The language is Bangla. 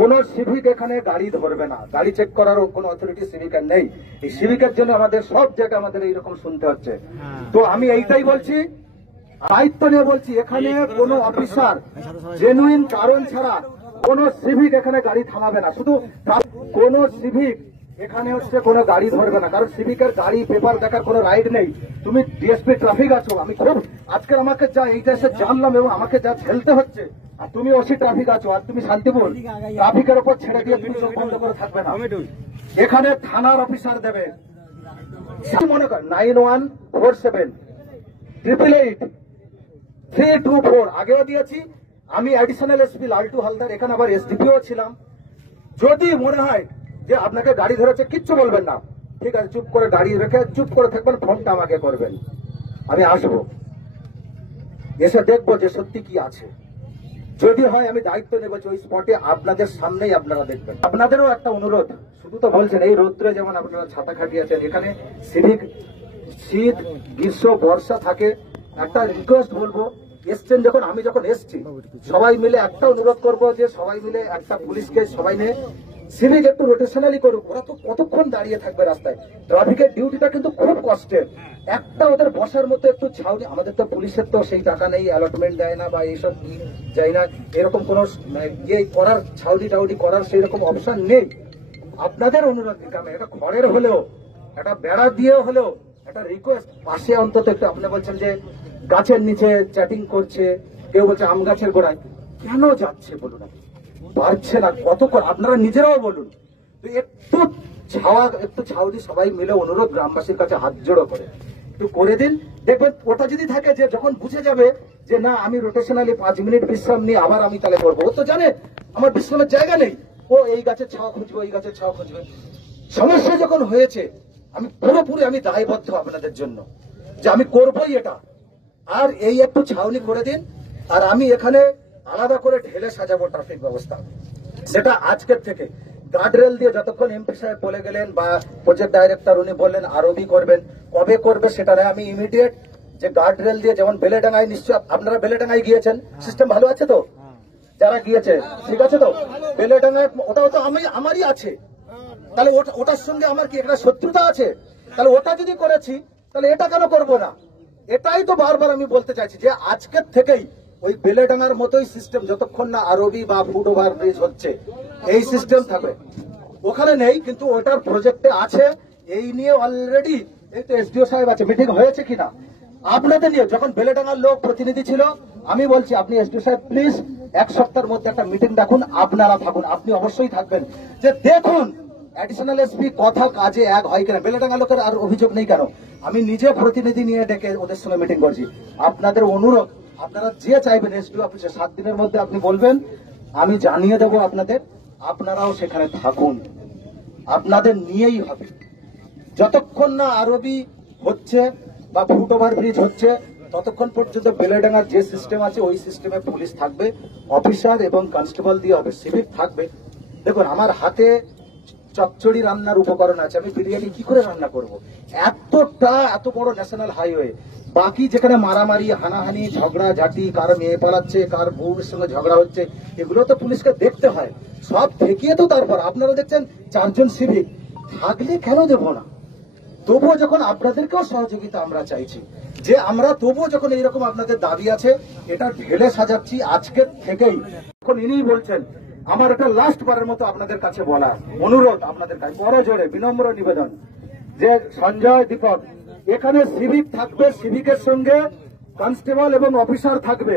কোন সিভিক এখানে গাড়ি ধরবে না, গাড়ি চেক করার কোন অথরিটি সিভিকের নেই। এই সিভিকের জন্য আমাদের সব জায়গায় আমাদের এইরকম শুনতে হচ্ছে। তো আমি এইটাই বলছি, দায়িত্ব নিয়ে বলছি, এখানে কোন অফিসার জেনুইন কারণ ছাড়া কোন সিভিক এখানে গাড়ি থামাবে না। শুধু কোন সিভিক এখানে হচ্ছে কোনো গাড়ি ধরবে না, কারণ সিভিকের গাড়ি পেপার দেখার কোনো রাইট নেই। তুমি ডিএসপি ট্রাফিক আছো, আমি খুব আজকে আমাকে যা এইটা এসে জানলাম এবং আমাকে যা ঝেলতে হচ্ছে, আর তুমি ওসি ট্রাফিক আছো আর তুমি শান্তিপুর ট্রাফিকের উপর ছেড়ে দিয়ে তুমি চোখ বন্ধ করে থাকবে না। এখানে থানার অফিসার দেবে, মনে কর 91478888 আগেও দিয়েছি আমি। অ্যাডিশনাল এসপি লালটু হালদার, এখানে আবার এসডিপিও ছিলাম। যদি মনে হয় যে আপনাকে গাড়ি ধরেছে, কিচ্ছু বলবেন না, ঠিক আছে, চুপ করে গাড়ি রেখে চুপ করে থাকবেন, ফোনটা আমাকে করবেন, আমি আসবো, এসে দেখবো যে সত্যি কি আছে। যদি হয় আমি দায়িত্ব নেব ওই স্পটে আপনাদের সামনেই আপনারা দেখবেন। আপনাদেরও একটা অনুরোধ, শুধু তো বলছেন এই রৌদ্রে যেমন আপনারা ছাতা খাটিয়েছেন, এখানে সিভিক শীত গ্রীষ্ম বর্ষা থাকে, একটা রিকোয়েস্ট বলবো, এসছেন যখন, আমি যখন এসছি, সবাই মিলে একটা অনুরোধ করবো যে সবাই মিলে একটা পুলিশকে সবাই নিয়ে সিভিক একটু রোটেশনালি করুক। ওরা তো কতক্ষণ দাঁড়িয়ে থাকবে রাস্তায়, ট্রাফিকের ডিউটিটা কিন্তু খুব কষ্টের। একটা ওদের বসার মতো একটু ছাউনি, আমাদের তো পুলিশের তো সেই টাকা নেই, অ্যালটমেন্ট দেয় না বা এইসব যায় না, এরকম কোন ইয়ে করার ছাউনি টাউনি করার সেই রকম অপশন নেই। আপনাদের অনুরোধ, এটা খড়ের হলেও, একটা বেড়া দিয়ে হলেও একটা রিকোয়েস্ট, পাশে অন্তত একটু, আপনি বলছেন যে গাছের নিচে চ্যাটিং করছে, কেউ বলছে আম গাছের গোড়ায়, কেন যাচ্ছে বলুন, পারছে না কতক্ষণ, আপনারা নিজেরাও বলুন। একটু ছাওয়া, একটু ছাউনি সবাই মিলে অনুরোধ গ্রামবাসীর কাছে হাত জোড়ো করে একটু করে দিন। দেখবেন ওটা যদি থাকে যে যখন বুঝে যাবে যে না আমি রোটেশনালি 5 মিনিট বিশ্রাম নিয়ে আবার আমি তাহলে করবো, ও তো জানে আমার বিশ্রামের জায়গা নেই, ও এই গাছের ছাওয়া খুঁজবে, ওই গাছের ছাওয়া খুঁজবে। সমস্যা যখন হয়েছে আমি পুরোপুরি আমি দায়বদ্ধ আপনাদের জন্য যে আমি করবোই এটা। আর এই একটু ছাউনি করে দিন, আর আমি এখানে আলাদা করে ঢেলে সাজাবো ট্রাফিক ব্যবস্থা, সেটা আজকের থেকে। গার্ডরেল দিয়ে যতক্ষণ এমপি সাহেব বলে গেলেন বা প্রজেক্ট ডাইরেক্টর উনি বললেন আরোবি করবেন, কবে করবে সেটা নয়, আমি ইমিডিয়েট যে গার্ডরেল দিয়ে, যেমন বেলেডাঙ্গায়, নিশ্চয় আপনারা বেলেডাঙ্গায় গিয়েছেন, সিস্টেম ভালো আছে তো, যারা গিয়েছে ঠিক আছে তো, বেলেডাঙ্গায় ওটাও তো আমারই আছে, তাহলে ওটার সঙ্গে আমার কি একটা শত্রুতা আছে? তাহলে ওটা যদি করেছি তাহলে এটা কেন করবো না? এটাই তো বারবার আমি বলতে চাইছি যে আজকের থেকেই ওই বেলেডাঙ্গার মতোই সিস্টেম, যতক্ষণ না আরবি বা ফুট ওভার ব্রিজ হচ্ছে এই সিস্টেম থাকবে। ওখানে নেই কিন্তু ওটার প্রজেক্টে আছে, এই নিয়ে অলরেডি এই তো এসডিও সাহেব আছে, মিটিং হয়েছে কিনা আপনাদের নিয়ে, যখন বেলেডাঙ্গার লোক প্রতিনিধি ছিল, আমি বলছি আপনি এসডিও সাহেব প্লিজ 1 সপ্তাহের মধ্যে একটা মিটিং ডাকুন, আপনারা থাকুন, আপনি অবশ্যই থাকবেন, যে দেখুন অ্যাডিশনাল এসপি কথা কাজে এক হয় কিনা। বেলেডাঙ্গা লোকের আর অভিযোগ নেই কেন, আমি নিজে প্রতিনিধি নিয়ে ডেকে ওদের সঙ্গে মিটিং করছি। আপনাদের অনুরোধ, আপনারা যে চাইবেন এসডিও অফিসে 7 দিনের মধ্যে আপনি বলবেন, আমি জানিয়ে দেবো আপনাদের, আপনারাও সেখানে থাকুন, আপনাদের নিয়েই হবে। যতক্ষণ না আরবি হচ্ছে বা ফুট ওভার ব্রিজ হচ্ছে ততক্ষণ পর্যন্ত বেলেডাঙ্গার যে সিস্টেম আছে ওই সিস্টেমে পুলিশ থাকবে, অফিসার এবং কনস্টেবল দিয়ে হবে, সিভিক থাকবে। দেখুন আমার হাতে চচ্চড়ি রান্নার উপকরণ আছে, আমি বিরিয়ানি কি করে রান্না করব? এত বড় ন্যাশনাল হাইওয়ে, বাকি যেখানে মারামারি হানাহানি ঝগড়া ঝাঁটি, কার মেয়ে পালাচ্ছে, কার বউর সঙ্গে ঝগড়া হচ্ছে, এগুলো তো পুলিশকে দেখতে হয়, সব দেখিয়ে তো তারপর আপনারা দেখছেন 4 জন সিভিক থাকলে কেন দেব না? তবুও যখন আপনাদেরকেও সহযোগিতা আমরা চাইছি, যে আমরা তবুও যখন এইরকম আপনাদের দাবি আছে, এটা ঢেলে সাজাচ্ছি আজকের থেকেই। এখন ইনিই বলছেন, আমার একটা লাস্ট বারের মতো আপনাদের কাছে বলা অনুরোধ, আপনাদের কাছে বড় জোরে বিনম্র নিবেদন, যে সঞ্জয় দীপক এখানে সিভিক থাকবে, সিভিকের সঙ্গে কনস্টেবল এবং অফিসার থাকবে,